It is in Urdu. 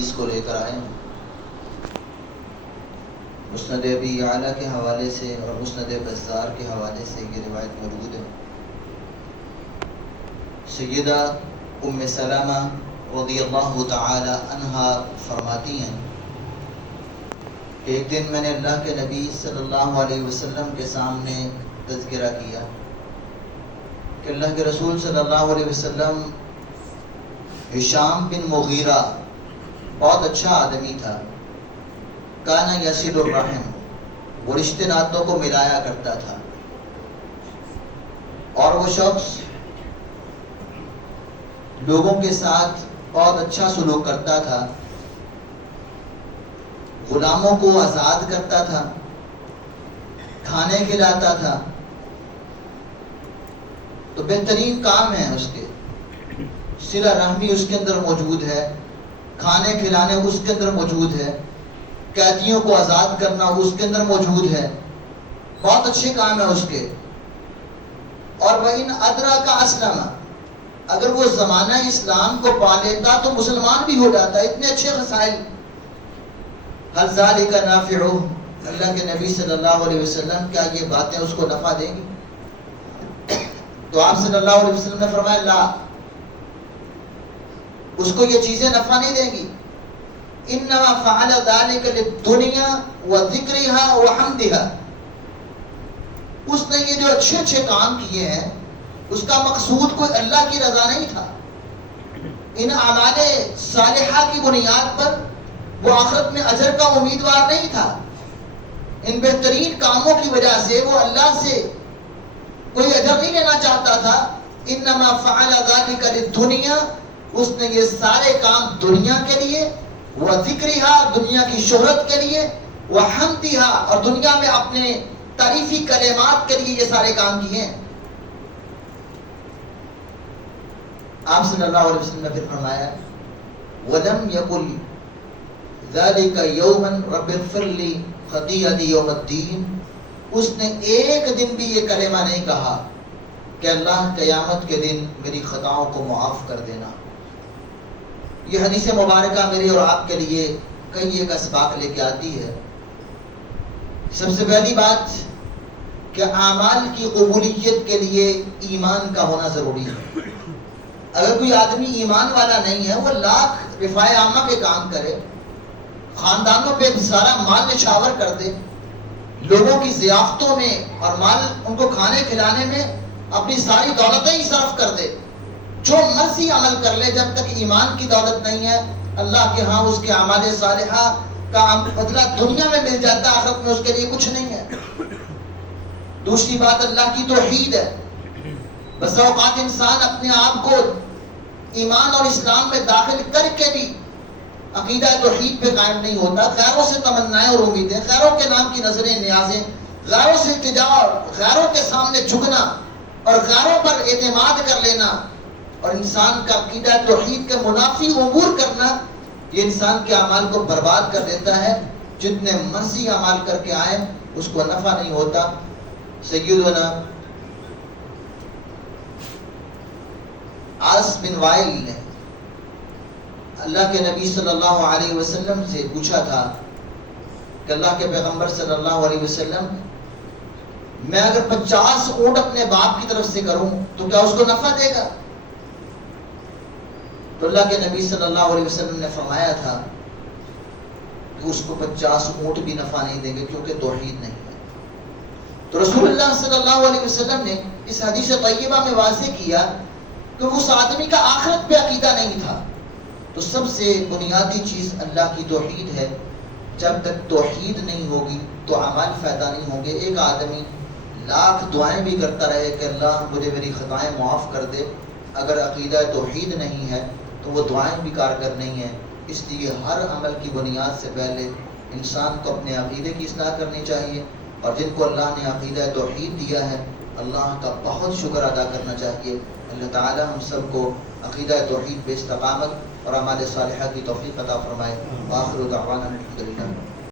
حدیث کو لے کر آئے ہیں۔ مسند ابی اعلیٰ کے حوالے سے اور مسند بزار کے حوالے سے یہ روایت موجود ہے۔ سیدہ ام سلمہ رضی اللہ تعالی عنہا فرماتی ہیں کہ ایک دن میں نے اللہ کے نبی صلی اللہ علیہ وسلم کے سامنے تذکرہ کیا کہ اللہ کے رسول صلی اللہ علیہ وسلم ہشام بن مغیرہ بہت اچھا آدمی تھا، کانا یصل الرحم، وہ رشتے ناتوں کو ملایا کرتا تھا، اور وہ شخص لوگوں کے ساتھ بہت اچھا سلوک کرتا تھا، غلاموں کو آزاد کرتا تھا، کھانے کھلاتا تھا۔ تو بہترین کام ہے اس کے، صلہ رحمی اس کے اندر موجود ہے، کھانے کھلانے اس کے اندر موجود ہے، قیدیوں کو آزاد کرنا اس کے اندر موجود ہے، بہت اچھے کام ہے اس کے۔ اور وَإِنْ أَدْرَكَ أَسْلَمَ، اگر وہ زمانہ اسلام کو پا لیتا تو مسلمان بھی ہو جاتا، اتنے اچھے خصائل۔ هَلْ ذَلِكَ نَافِعُهُ، اللہ کے نبی صلی اللہ علیہ وسلم کیا یہ باتیں اس کو نفع دیں گی؟ تو آپ صلی اللہ علیہ وسلم نے فرمایا لا، اس کو یہ چیزیں نفع نہیں دیں گی۔ انما فعل ذلك للدنیا وذکرها وحمدها، اس نے یہ جو اچھے اچھے کام کیے ہیں اس کا مقصود کوئی اللہ کی رضا نہیں تھا، ان اعمال صالحہ کی بنیاد پر وہ آخرت میں اجر کا امیدوار نہیں تھا، ان بہترین کاموں کی وجہ سے وہ اللہ سے کوئی اجر نہیں لینا چاہتا تھا۔ انما فعل ذلك للدنیا، اس نے یہ سارے کام دنیا کے لیے، وذکرها، دنیا کی شہرت کے لیے، وحمدها، اور دنیا میں اپنے تعریفی کلمات کے لیے یہ سارے کام کیے ہیں۔ آپ صلی اللہ علیہ وسلم نے پھر فرمایا وَلَمْ يَقُلْ ذَلِكَ يَوْمًا رَبِّ اغْفِرْ لِي خَطِيئَتِي يَوْمَ الدِّينِ، اس نے ایک دن بھی یہ کلمہ نہیں کہا کہ اللہ قیامت کے دن میری خطاؤں کو معاف کر دینا۔ یہ حدیث مبارکہ میری اور آپ کے لیے کئی ایک اسباق لے کے آتی ہے۔ سب سے پہلی بات کہ اعمال کی قبولیت کے لیے ایمان کا ہونا ضروری ہے۔ اگر کوئی آدمی ایمان والا نہیں ہے، وہ لاکھ رفاع عامہ کے کام کرے، خاندانوں پہ سارا مال نشاور کر دے، لوگوں کی ضیافتوں میں اور مال ان کو کھانے کھلانے میں اپنی ساری دولتیں ہی صرف کر دے، جو مرضی عمل کر لے، جب تک ایمان کی دولت نہیں ہے اللہ کے ہاں اس کے اعمال صالحہ کا بدلہ دنیا میں مل جاتا ہے، آخرت میں اس کے لیے کچھ نہیں ہے۔ دوسری بات اللہ کی توحید ہے۔ بس اوقات انسان اپنے آپ کو ایمان اور اسلام میں داخل کر کے بھی عقیدہ توحید پہ قائم نہیں ہوتا، غیروں سے تمنائیں اور امیدیں، غیروں کے نام کی نظریں نیازیں، غیروں سے التجا، غیروں کے سامنے جھکنا اور غیروں پر اعتماد کر لینا، اور انسان کا عقیدہ توحید کے منافی امور کرنا، یہ انسان کے اعمال کو برباد کر دیتا ہے۔ جتنے مرضی اعمال کر کے آئیں اس کو نفع نہیں ہوتا۔ سیدنا عاص بن وائل نے اللہ کے نبی صلی اللہ علیہ وسلم سے پوچھا تھا کہ اللہ کے پیغمبر صلی اللہ علیہ وسلم، میں اگر 50 اونٹ اپنے باپ کی طرف سے کروں تو کیا اس کو نفع دے گا؟ تو اللہ کے نبی صلی اللہ علیہ وسلم نے فرمایا تھا کہ اس کو 50 اونٹ بھی نفع نہیں دیں گے، کیونکہ توحید نہیں ہے۔ تو رسول اللہ صلی اللہ علیہ وسلم نے اس حدیث طیبہ میں واضح کیا کہ اس آدمی کا آخرت پہ عقیدہ نہیں تھا۔ تو سب سے بنیادی چیز اللہ کی توحید ہے۔ جب تک توحید نہیں ہوگی تو اعمال فائدہ نہیں ہوں گے۔ ایک آدمی لاکھ دعائیں بھی کرتا رہے کہ اللہ مجھے میری خطائیں معاف کر دے، اگر عقیدہ توحید نہیں ہے تو وہ دعائیں بھی کارگر نہیں ہیں۔ اس لیے ہر عمل کی بنیاد سے پہلے انسان کو اپنے عقیدے کی اصلاح کرنی چاہیے، اور جن کو اللہ نے عقیدہ توحید دیا ہے اللہ کا بہت شکر ادا کرنا چاہیے۔ اللہ تعالی ہم سب کو عقیدہ توحید پہ استقامت اور اعمال صالحہ کی توفیق عطا فرمائے۔ آخر دعوانا الحمدللہ۔